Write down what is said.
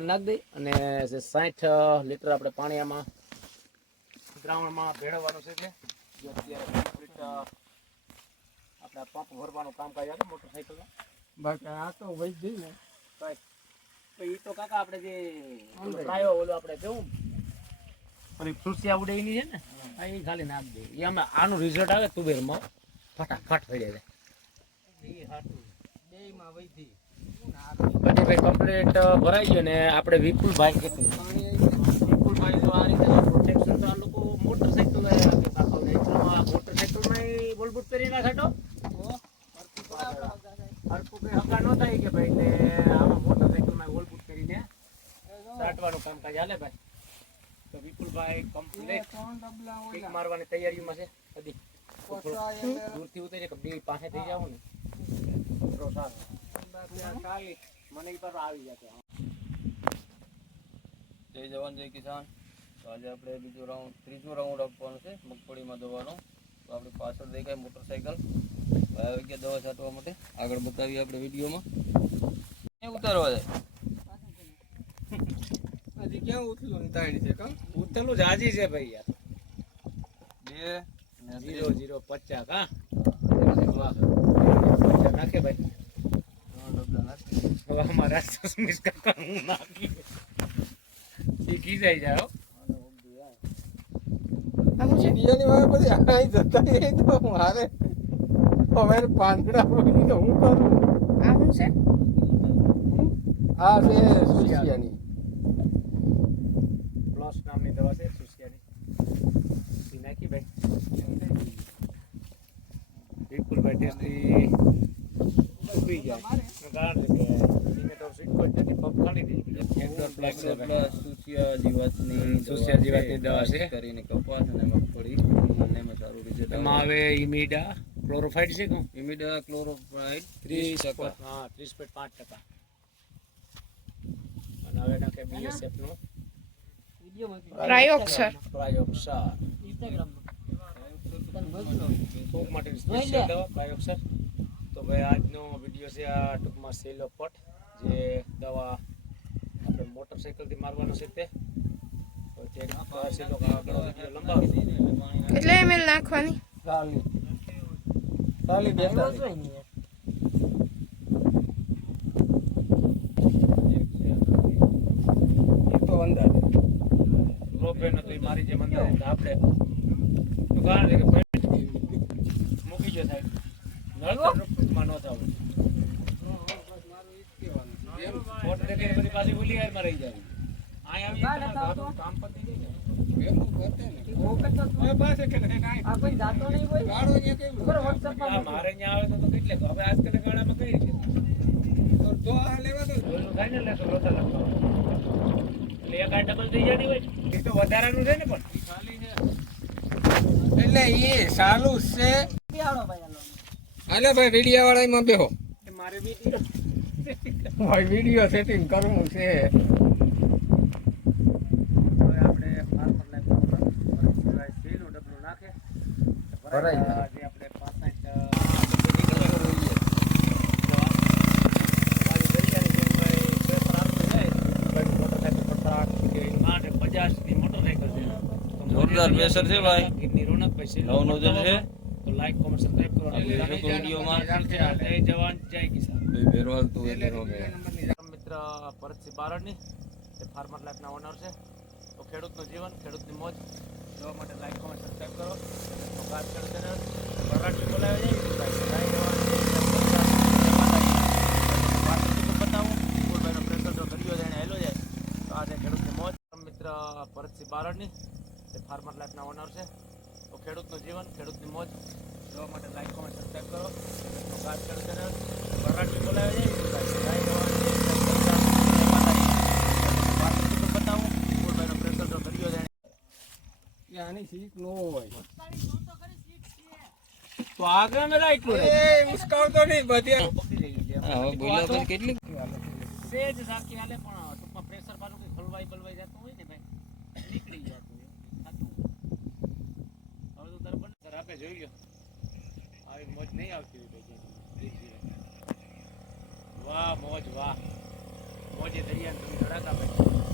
નાખી દઈ અને જે સાઠ લીટર આપણે પાણી આમાં દ્રાવણમાં ભેળવવાનું છે જે અત્યારે આપણે પંપ ભરવાનું કામકાજ આવે મોટરસાઇકલમાં બાકી આ તો વહી ને. કઈ. તો ઈ તો કાકા આપણે જે ટ્રાયો ઓલો આપણે કેવું ઓલી ફ્રુસિયા ઉડે એની છે ને એ ખાલી નાખ દે. ઈ અમે આનું રિઝલ્ટ આવે તુબેરમાં ફટાફટ થઈ જાય. બેયમાં વહી પછી ભાઈ કમ્પ્લીટ ભરાઈ ગયો ને આપણે વિપુલભાઈ કે વિપુલભાઈ તો આ રીતે પ્રોટેક્શન તો આ લોકો મોટરસાઇકલ નેચરમાં મોટરસાઇકલમાં બોલબુટ કરી નાખાતો હરકું કઈ હકા ન થાય કે ભાઈ ને આમાં મોટરસાઇકલમાં બોલબુટ કરીને સાટવાનું કામકાજ હાલે ભાઈ. તો વિપુલભાઈ કમ્પ્લીટ કિક મારવાની તૈયારીમાં છે? પચાસ દૂરથી ઉતરી કે બે પાસે થઈ જાવ ને? મને પાછો આવી જશે જય જવાન જય કિસાન. તો આજે આપણે બીજો રાઉન્ડ ત્રીજો રાઉન્ડ આપવાનો છે મગફળીમાં દવાનો. તો આપણે પાછળ દેખાય મોટરસાયકલ હવે આવી ગયા દવા છાંટવા માટે આગળ બતાવીએ આપણે વિડીયોમાં. ઉતારવા જાય? હજી ક્યાં ઉથલું ને તાળી છે કાં? ઉતરલું જ હાજી છે ભાઈ યાર. બે જીરો જીરો પચાસ હા. પચાસ નાખે ભાઈ. હવે અમારા સસમીસ કાકા હું નાખી શીખી જાય જાય હો. સીડીઓની પછી આઈ જતા રહી તો મારે હવે પાંદડા પડી તો હું કરું? આ શું છે? આ છે સુશિયાની. પ્લસ નામની દવા છે સુસિયાની ઈ નાખી ભાઈ. વિપુલભાઈ ટેસ્ટી ઊભી ગયા કારણ કે અને મગફળી ક્લોરોફાઇડ છે કે ઇમિડા ક્લોરોપ્રાઇડ ત્રીસ ટકા તો ભાઈ આજનો વીડિયો છે આ ટૂંકમાં સેલો પટ જે દવા આપણે મોટરસાઇકલથી મારવાનો છે તે. કેટલા એમએલ નાખવાની? ચાલી ચાલી બેતાલીસ એ તો અંદાજે. રોપવે નતો એ મારી જે મંદિર આપણે તો કારણ છે કે મૂકી ગયો સાહેબ. નળમાં ન થાવ દેખીને બધી પાછી રહી જાય આય આવી કામ પતી જાય ને. એનું કરતે ને હવે પાસે કે ને કાંઈ મારે અહીંયા આવે તો તો કેટલે? હવે આજકાલ ગાળામાં કઈ રીતે? તો તો આ લેવા દો. થાય ને એટલે એક આ ડબલ થઈ હોય. એ તો વધારાનું છે ને પણ. એટલે એ સાલું છે. હાલે ભાઈ વિડિયા વાળા એમાં બેહો. મારે બી ભાઈ વીડિયો સેટિંગ કરવું છે સાઠ જોરદાર પ્રેશર છે ભાઈ. નવ નવ છે. તો લાઈક કોમેન્ટ સબસ્ક્રાઇબ કરો લોકો વિડીયોમાં જય જવાન જય કિસાન બે બેરવાલ તો રોગે મિત્ર ભરતસિંહ બારડની એ ફાર્મર લાઈફના ઓનર છે તો ખેડૂતનું જીવન ખેડૂતની મોજ જોવા માટે લાઈક કોમેન્ટ સબસ્ક્રાઇબ કરો તો વાત કરો ચેનલ ભરાટી બોલાવે છે જય જવાન જય કિસાન. વાત બીજું બતાવું ફૂલભાઈનો પ્રેશર જો કર્યો જાય ને હેલો જાય તો આ છે ખેડૂતની મોજ મિત્ર ભરતસિંહ બારડની એ ફાર્મર લાઈફના ઓનર છે તો ખેડૂતનું જીવન ખેડૂતની મોજ જોવા માટે લાઈક કોમેન્ટ સબસ્ક્રાઈબ કરો. વાત કરો ચેનલ ભરાટી બોલાવે છે આની સીટ નો હોય. તો આગળ મેં રાખ્યું એ ઉસકાવતો નહીં બધી હવે બોલ્યા પછી કેટલી સેજ સાકી હાલે પણ ટૂંકમાં પ્રેશર પાછું કંઈ ખલવાઈ બલવાઈ જતું હોય ને ભાઈ નીકળી જતું હોય થતું. હવે તો આપણે જોઈ લો આવી મોજ નહીં આવતી હોય વાહ મોજ વાહ. મોજ મોજે દરિયાને તમે ધડાકા ભાઈ.